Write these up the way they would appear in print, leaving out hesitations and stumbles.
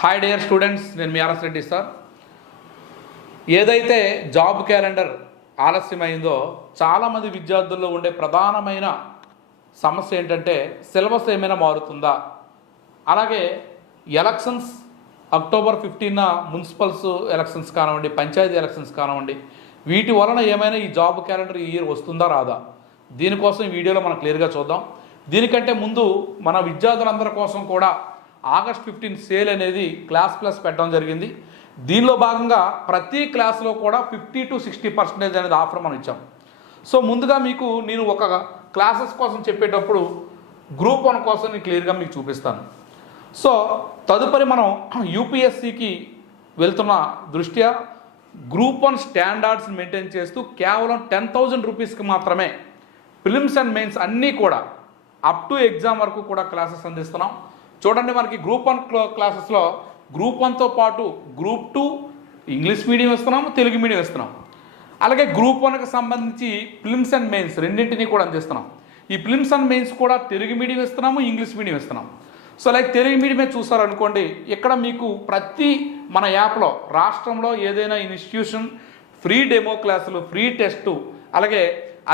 Hi dear students, నేను మీ RS Reddy sir. ఏదైతే job calendar ఆలస్యమైందో చాలామంది విద్యార్థుల్లో ఉండే ప్రధానమైన సమస్య ఏంటంటే సిలబస్ ఏమైనా మారుతుందా, అలాగే ఎలక్షన్స్ అక్టోబర్ 15న మున్సిపల్స్ ఎలక్షన్స్ కానివ్వండి, పంచాయతీ ఎలక్షన్స్ కానివ్వండి, వీటి వలన ఏమైనా ఈ జాబ్ క్యాలెండర్ ఈ ఇయర్ వస్తుందా రాదా, దీనికోసం ఈ వీడియోలో మనం క్లియర్గా చూద్దాం. దీనికంటే ముందు మన విద్యార్థులందరి కోసం కూడా ఆగస్ట్ 15 సేల్ అనేది క్లాస్ ప్లస్ పెట్టడం జరిగింది. దీనిలో భాగంగా ప్రతి క్లాస్లో కూడా 50 to 60% అనేది ఆఫర్ మనం ఇచ్చాం. సో ముందుగా మీకు నేను ఒక క్లాసెస్ కోసం చెప్పేటప్పుడు గ్రూప్ 1 కోసం నేను క్లియర్గా మీకు చూపిస్తాను. సో తదుపరి మనం యూపీఎస్సికి వెళ్తున్న దృష్ట్యా గ్రూప్ 1 స్టాండర్డ్స్ మెయింటైన్ చేస్తూ కేవలం 10,000 రూపీస్కి మాత్రమే ప్రిలిమ్స్ అండ్ మెయిన్స్ అన్నీ కూడా అప్ టు ఎగ్జామ్ వరకు కూడా క్లాసెస్ అందిస్తున్నాం. చూడండి, మనకి గ్రూప్ 1 క్లాసెస్లో గ్రూప్ 1తో పాటు గ్రూప్ 2 ఇంగ్లీష్ మీడియం ఇస్తున్నాము, తెలుగు మీడియం ఇస్తున్నాం. అలాగే గ్రూప్ 1కి సంబంధించి ప్రిలిమ్స్ అండ్ మెయిన్స్ రెండింటినీ కూడా అందిస్తున్నాం. ఈ ప్రిలిమ్స్ అండ్ మెయిన్స్ కూడా తెలుగు మీడియం ఇస్తున్నాము, ఇంగ్లీష్ మీడియం ఇస్తున్నాం. సో లైక్ తెలుగు మీడియమే చూసారనుకోండి, ఇక్కడ మీకు ప్రతి మన యాప్లో రాష్ట్రంలో ఏదైనా ఇన్స్టిట్యూషన్ ఫ్రీ డెమో క్లాసులు, ఫ్రీ టెస్టు, అలాగే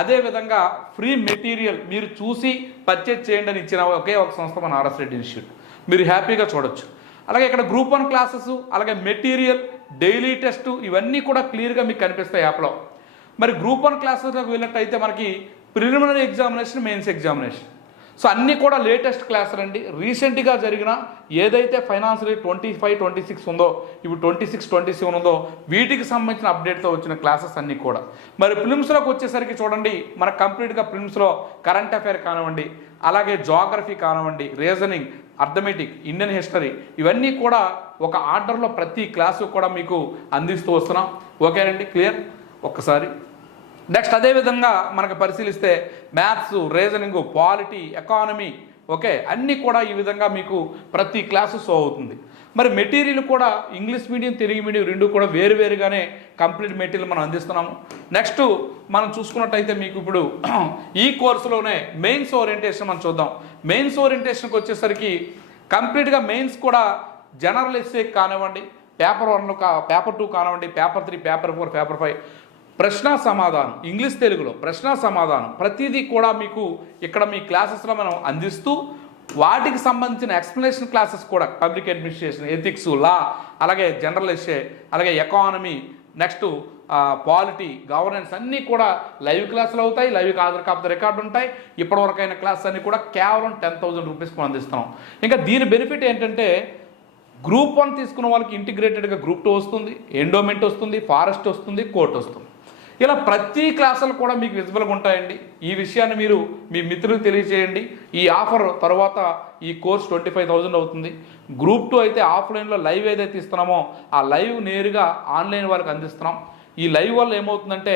అదేవిధంగా ఫ్రీ మెటీరియల్ మీరు చూసి పర్చేజ్ చేయండి అని ఇచ్చిన ఒకే ఒక సంస్థ మన ఆర్ఎస్ రెడ్డి ఇన్స్టిట్యూట్. మీరు హ్యాపీగా చూడొచ్చు. అలాగే ఇక్కడ గ్రూప్ 1 క్లాసెస్, అలాగే మెటీరియల్, డైలీ టెస్ట్ ఇవన్నీ కూడా క్లియర్గా మీకు కనిపిస్తాయి యాప్లో. మరి గ్రూప్ 1 క్లాసెస్లోకి వెళ్ళినట్టయితే మనకి preliminary examination, mains examination, so అన్నీ కూడా లేటెస్ట్ క్లాసులు అండి. రీసెంట్గా జరిగిన ఏదైతే ఫైనాన్షియల్ 25-26 ఉందో, ఇప్పుడు 26-27 ఉందో, వీటికి సంబంధించిన అప్డేట్తో వచ్చిన క్లాసెస్ అన్నీ కూడా. మరి ప్రిలిమ్స్లోకి వచ్చేసరికి చూడండి, మనకు కంప్లీట్గా ప్రిలిమ్స్లో కరెంట్ అఫైర్ కానివ్వండి, అలాగే జాగ్రఫీ కానివ్వండి, రీజనింగ్, అర్థమెటిక్, ఇండియన్ హిస్టరీ, ఇవన్నీ కూడా ఒక ఆర్డర్లో ప్రతి క్లాసు కూడా మీకు అందిస్తూ వస్తున్నాం. ఓకేనండి, క్లియర్? ఒక్కసారి నెక్స్ట్ అదేవిధంగా మనకు పరిశీలిస్తే maths, reasoning, polity, economy, okay, అన్నీ కూడా ఈ విధంగా మీకు ప్రతి క్లాసు షో అవుతుంది. మరి మెటీరియల్ కూడా ఇంగ్లీష్ మీడియం, తెలుగు మీడియం రెండు కూడా వేరువేరుగానే కంప్లీట్ మెటీరియల్ మనం అందిస్తున్నాము. నెక్స్ట్ మనం చూసుకున్నట్టయితే మీకు ఇప్పుడు ఈ కోర్సులోనే మెయిన్స్ ఓరియంటేషన్ మనం చూద్దాం. మెయిన్స్ ఓరియంటేషన్కి వచ్చేసరికి కంప్లీట్గా మెయిన్స్ కూడా జనరల్ ఎస్సే కానివ్వండి, పేపర్ 1, పేపర్ 2 కానివ్వండి, పేపర్ 3, పేపర్ 4, పేపర్ 5, ప్రశ్న సమాధానం, ఇంగ్లీష్ తెలుగులో ప్రశ్న సమాధానం ప్రతిదీ కూడా మీకు ఇక్కడ మీ క్లాసెస్లో మనం అందిస్తూ వాటికి సంబంధించిన ఎక్స్ప్లెనేషన్ క్లాసెస్ కూడా పబ్లిక్ అడ్మినిస్ట్రేషన్, ఎథిక్స్, లా, అలాగే జనరల్ ఎస్సే, అలాగే ఎకానమీ, నెక్స్ట్ పాలిటీ, గవర్నెన్స్ అన్నీ కూడా లైవ్ క్లాసులు అవుతాయి. లైవ్కి ఆధార్ కాపీ రికార్డు ఉంటాయి. ఇప్పటివరకైన క్లాస్ అన్నీ కూడా కేవలం 10,000 రూపీస్కి మనం అందిస్తున్నాం. ఇంకా దీని బెనిఫిట్ ఏంటంటే గ్రూప్ 1 తీసుకున్న వాళ్ళకి ఇంటిగ్రేటెడ్గా గ్రూప్ 2 వస్తుంది, ఎండోమెంట్ వస్తుంది, ఫారెస్ట్ వస్తుంది, కోర్ట్ వస్తుంది. ఇలా ప్రతి క్లాసులు కూడా మీకు విజిబుల్గా ఉంటాయండి. ఈ విషయాన్ని మీరు మీ మిత్రులకు తెలియజేయండి. ఈ ఆఫర్ తర్వాత ఈ కోర్స్ 25,000 అవుతుంది. గ్రూప్ 2 అయితే ఆఫ్లైన్లో లైవ్ ఏదైతే ఇస్తున్నామో ఆ లైవ్ నేరుగా ఆన్లైన్ వాళ్ళకి అందిస్తున్నాం. ఈ లైవ్ వల్ల ఏమవుతుందంటే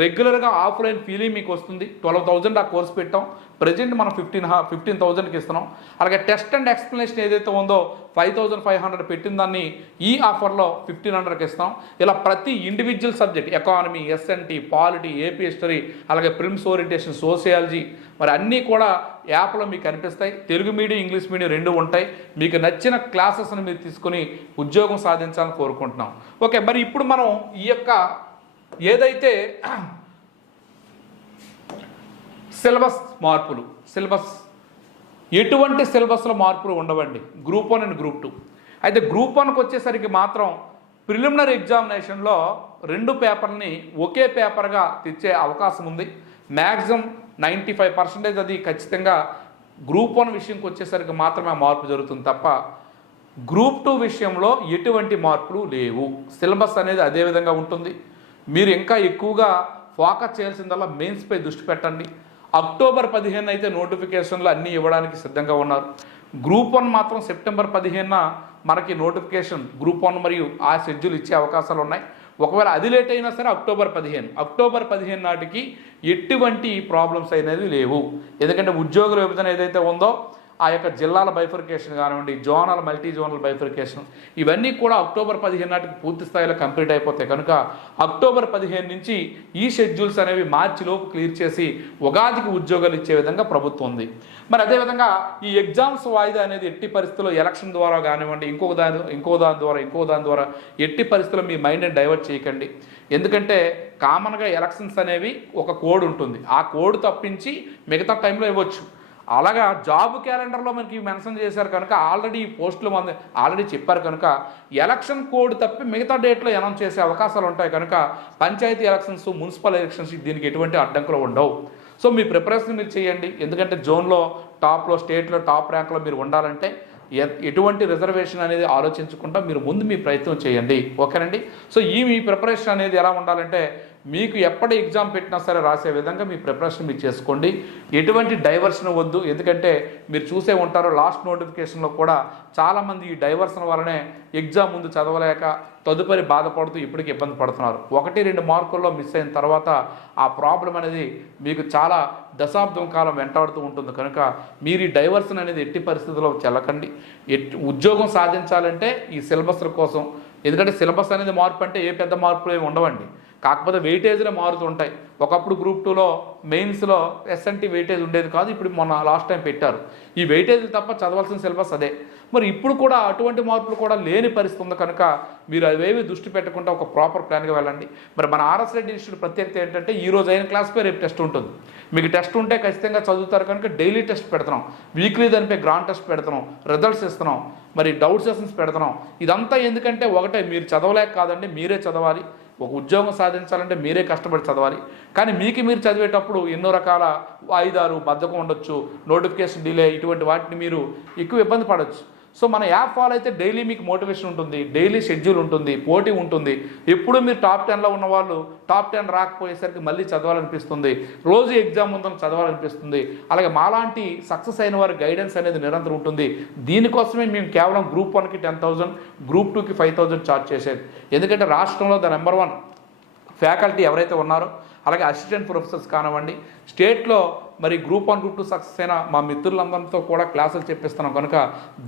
రెగ్యులర్గా ఆఫ్లైన్ ఫీలింగ్ మీకు వస్తుంది. 12,000 ఆ కోర్స్ పెట్టాం, ప్రజెంట్ మనం 15,000కి ఇస్తున్నాం. అలాగే టెస్ట్ అండ్ ఎక్స్ప్లెనేషన్ ఏదైతే ఉందో 5,500 పెట్టిన దాన్ని ఈ ఆఫర్లో 1,500కి ఇస్తాం. ఇలా ప్రతి individual subject, economy, SNT, polity, AP history, అలాగే ప్రిలిమ్స్ ఓరియంటేషన్, సోషియాలజీ, మరి అన్నీ కూడా యాప్లో మీకు కనిపిస్తాయి. తెలుగు మీడియం, ఇంగ్లీష్ మీడియం రెండు ఉంటాయి. మీకు నచ్చిన క్లాసెస్ని మీరు తీసుకుని ఉద్యోగం సాధించాలని కోరుకుంటున్నాం. ఓకే, మరి ఇప్పుడు మనం ఈ యొక్క ఏదైతే సిలబస్ మార్పులు, ఎటువంటి సిలబస్లో మార్పులు ఉండవండి గ్రూప్ 1 అండ్ గ్రూప్ 2. అయితే గ్రూప్ 1కి వచ్చేసరికి మాత్రం ప్రిలిమినరీ ఎగ్జామినేషన్లో 2 పేపర్ని ఒకే పేపర్గా తెచ్చే అవకాశం ఉంది. మ్యాక్సిమం 95% అది ఖచ్చితంగా గ్రూప్ 1 విషయంకి వచ్చేసరికి మాత్రమే మార్పు జరుగుతుంది తప్ప గ్రూప్ 2 విషయంలో ఎటువంటి మార్పులు లేవు. సిలబస్ అనేది అదే విధంగా ఉంటుంది. మీరు ఇంకా ఎక్కువగా ఫోకస్ చేయాల్సిందల్లా మెయిన్స్పై దృష్టి పెట్టండి. అక్టోబర్ 15 అయితే నోటిఫికేషన్లు అన్నీ ఇవ్వడానికి సిద్ధంగా ఉన్నారు. గ్రూప్ 1 మాత్రం సెప్టెంబర్ 15న మనకి నోటిఫికేషన్ గ్రూప్ 1 మరియు ఆ షెడ్యూల్ ఇచ్చే అవకాశాలు ఉన్నాయి. ఒకవేళ అది లేట్ అయినా సరే అక్టోబర్ 15 నాటికి ఎటువంటి ప్రాబ్లమ్స్ అనేది లేవు. ఎందుకంటే ఉద్యోగుల విభజన ఏదైతే ఉందో ఆ యొక్క జిల్లాల బైఫర్కేషన్ కానివ్వండి, జోనల్ మల్టీ జోనల్ బైఫర్కేషన్, ఇవన్నీ కూడా అక్టోబర్ 15 నాటికి పూర్తి స్థాయిలో కంప్లీట్ అయిపోతాయి కనుక అక్టోబర్ 15 నుంచి ఈ షెడ్యూల్స్ అనేవి మార్చిలోపు క్లియర్ చేసి ఉగాదికి ఉద్యోగాలు ఇచ్చే విధంగా ప్రభుత్వం ఉంది. మరి అదేవిధంగా ఈ ఎగ్జామ్స్ వాయిదా అనేది ఎట్టి పరిస్థితుల్లో ఎలక్షన్ ద్వారా కానివ్వండి, ఇంకో దాని ద్వారా ఎట్టి పరిస్థితుల్లో మీ మైండ్ని డైవర్ట్ చేయకండి. ఎందుకంటే కామన్గా ఎలక్షన్స్ అనేవి ఒక కోడ్ ఉంటుంది, ఆ కోడ్ తప్పించి మిగతా టైంలో ఇవ్వచ్చు. అలాగా జాబ్ క్యాలెండర్లో మనకి మెన్షన్ చేశారు కనుక ఆల్రెడీ ఈ పోస్టులు ఆల్రెడీ చెప్పారు కనుక ఎలక్షన్ కోడ్ తప్పి మిగతా డేట్లో అనౌన్స్ చేసే అవకాశాలు ఉంటాయి కనుక పంచాయతీ ఎలక్షన్స్, మున్సిపల్ ఎలక్షన్స్ దీనికి ఎటువంటి అడ్డంకులు ఉండవు. సో మీ ప్రిపరేషన్ మీరు చేయండి. ఎందుకంటే జోన్లో టాప్లో, స్టేట్లో టాప్ ర్యాంక్లో మీరు ఉండాలంటే ఎటువంటి రిజర్వేషన్ అనేది ఆలోచించకుండా మీరు ముందు మీ ప్రయత్నం చేయండి. ఓకేనండి. సో మీ ప్రిపరేషన్ అనేది ఎలా ఉండాలంటే మీకు ఎప్పటి ఎగ్జామ్ పెట్టినా సరే రాసే విధంగా మీ ప్రిపరేషన్ మీరు చేసుకోండి. ఎటువంటి డైవర్షన్ వద్దు. ఎందుకంటే మీరు చూసే ఉంటారు లాస్ట్ నోటిఫికేషన్లో కూడా చాలామంది ఈ డైవర్షన్ వల్లనే ఎగ్జామ్ ముందు చదవలేక తదుపరి బాధపడుతూ ఇప్పటికి ఇబ్బంది పడుతున్నారు. 1-2 మార్కుల్లో మిస్ అయిన తర్వాత ఆ ప్రాబ్లం అనేది మీకు చాలా దశాబ్దం కాలం వెంటాడుతూ ఉంటుంది కనుక మీరు ఈ డైవర్షన్ అనేది ఎట్టి పరిస్థితుల్లో చెల్లకండి. ఉద్యోగం సాధించాలంటే ఈ సిలబస్ల కోసం, ఎందుకంటే సిలబస్ అనేది మార్పు అంటే ఏ పెద్ద మార్పులు ఏమి ఉండవండి, కాకపోతే వెయిటేజ్లో మారుతుంటాయి. ఒకప్పుడు గ్రూప్ 2లో మెయిన్స్లో ఎస్ఎన్టీ వెయిటేజ్ ఉండేది కాదు, ఇప్పుడు మొన్న లాస్ట్ టైం పెట్టారు. ఈ వెయిటేజ్ తప్ప చదవాల్సిన సిలబస్ అదే. మరి ఇప్పుడు కూడా అటువంటి మార్పులు కూడా లేని పరిస్థితి ఉంది కనుక మీరు అవేవి దృష్టి పెట్టకుండా ఒక ప్రాపర్ ప్లాన్గా వెళ్ళండి. మరి మన ఆర్ఎస్ రెడ్డి ఇన్స్టిట్యూట్ ప్రత్యేకత ఏంటంటే ఈ రోజు అయిన క్లాస్పై రేపు టెస్ట్ ఉంటుంది. మీకు టెస్ట్ ఉంటే ఖచ్చితంగా చదువుతారు కనుక డైలీ టెస్ట్ పెడుతున్నాం, వీక్లీ దానిపై గ్రాండ్ టెస్ట్ పెడుతున్నాం, రిజల్ట్స్ ఇస్తున్నాం, మరి డౌట్ సెషన్స్ పెడుతున్నాం. ఇదంతా ఎందుకంటే ఒకటే మీరు చదవలేక కాదండి, మీరే చదవాలి. ఒక ఉద్యోగం సాధించాలంటే మీరే కష్టపడి చదవాలి. కానీ మీరు చదివేటప్పుడు ఎన్నో రకాల వాయిదాలు, బద్ధకం ఉండొచ్చు, నోటిఫికేషన్ డిలే, ఇటువంటి వాటిని మీరు ఎక్కువ ఇబ్బంది పడవచ్చు. సో మన యాప్ ఫాలో అయితే డైలీ మీకు మోటివేషన్ ఉంటుంది, డైలీ షెడ్యూల్ ఉంటుంది, పోటీ ఉంటుంది. ఎప్పుడు మీరు టాప్ 10లో ఉన్న వాళ్ళు టాప్ 10 రాకపోయేసరికి మళ్ళీ చదవాలనిపిస్తుంది, రోజు ఎగ్జామ్ ఉందని చదవాలనిపిస్తుంది. అలాగే మాలాంటి సక్సెస్ అయిన వారి గైడెన్స్ అనేది నిరంతరం ఉంటుంది. దీనికోసమే మేము కేవలం గ్రూప్ 1కి 10,000, గ్రూప్ 2కి 5,000 ఛార్జ్ చేసేది. ఎందుకంటే రాష్ట్రంలో ద నెంబర్ 1 ఫ్యాకల్టీ ఎవరైతే ఉన్నారో, అలాగే అసిస్టెంట్ ప్రొఫెసర్స్ కానివ్వండి, స్టేట్లో మరి గ్రూప్ 1, గ్రూప్ 2 సక్సెస్ అయిన మా మిత్రులందరితో కూడా క్లాసులు చెప్పిస్తున్నాం కనుక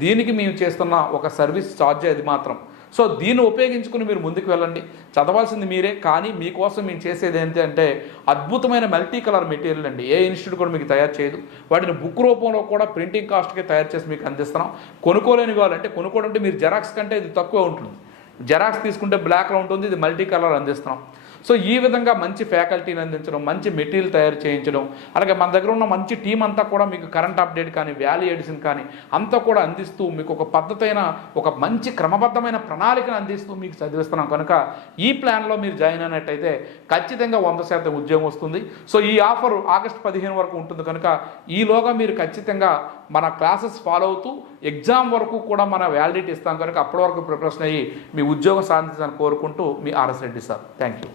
దీనికి మేము చేస్తున్న ఒక సర్వీస్ ఛార్జ్ అది మాత్రం. సో దీన్ని ఉపయోగించుకుని మీరు ముందుకు వెళ్ళండి. చదవాల్సింది మీరే, కానీ మీకోసం మేము చేసేది ఏంటంటే అద్భుతమైన మల్టీ కలర్ మెటీరియల్ అండి. ఏ ఇన్స్టిట్యూట్ కూడా మీకు తయారు చేయదు. వాటిని బుక్ రూపంలో కూడా ప్రింటింగ్ కాస్ట్కి తయారు చేసి మీకు అందిస్తున్నాం. కొనుక్కోలేని కావాలంటే కొనుక్కోవడం మీరు జెరాక్స్ కంటే ఇది తక్కువ ఉంటుంది. జెరాక్స్ తీసుకుంటే బ్లాక్లో ఉంటుంది, ఇది మల్టీ కలర్ అందిస్తున్నాం. సో ఈ విధంగా మంచి ఫ్యాకల్టీని అందించడం, మంచి మెటీరియల్ తయారు చేయించడం, అలాగే మన దగ్గర ఉన్న మంచి టీం అంతా కూడా మీకు కరెంట్ అప్డేట్ కానీ, వాల్యూ ఎడిషన్ కానీ అంతా కూడా అందిస్తూ మీకు ఒక పద్ధతైన, ఒక మంచి క్రమబద్ధమైన ప్రణాళికను అందిస్తూ మీకు చదివిస్తున్నాం కనుక ఈ ప్లాన్లో మీరు జాయిన్ అయినట్టయితే ఖచ్చితంగా 100% ఉద్యోగం వస్తుంది. సో ఈ ఆఫర్ ఆగస్టు 15 వరకు ఉంటుంది కనుక ఈలోగా మీరు ఖచ్చితంగా మన క్లాసెస్ ఫాలో అవుతూ ఎగ్జామ్ వరకు కూడా మన వ్యాలిడిటీ ఇస్తాం కనుక అప్పటి వరకు ప్రిపరేషన్ అయ్యి మీ ఉద్యోగం సాధించాలని కోరుకుంటూ మీ RS Reddy sir. Thank you.